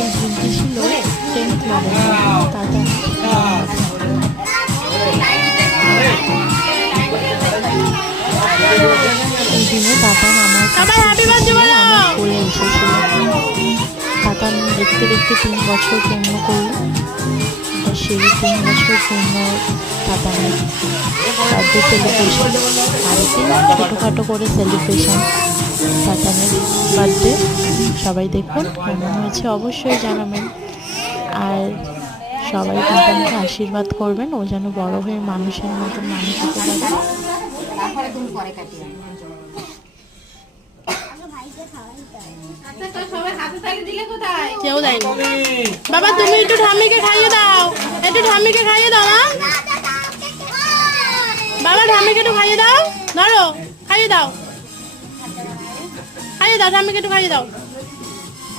এই দিনটি ছিল 10th নভেম্বর। তাতানের এই দিনে তাতান আমার স্কুলে এসেছিল। তাতান দেখতে দেখতে 3 বছর পূর্ণ করল। সেই 3 বছর পূর্ণ তাতানের বার্থডে সেলিব্রেশন, বাড়িতেই ছোটোখাটো করে সেলিব্রেশন তাতানের বার্থডে। সবাই দেখুন কেমন হয়েছে অবশ্যই জানাবেন। আর সবাই তাতানকে আশীর্বাদ করবেন, ও যেন বড় হয়ে মানুষের মতন মানুষ হতে পারে। কেউ দেয়নি। বাবা তুমি একটু ঠাম্মিকে খাইয়ে দাও, একটু ঠাম্মিকে খাইয়ে দাও না বাবা, ঠাম্মিকে একটু খাইয়ে দাও, ধরো খাইয়ে দাও, খাইয়ে দাও ঠাম্মিকে একটু খাইয়ে দাও।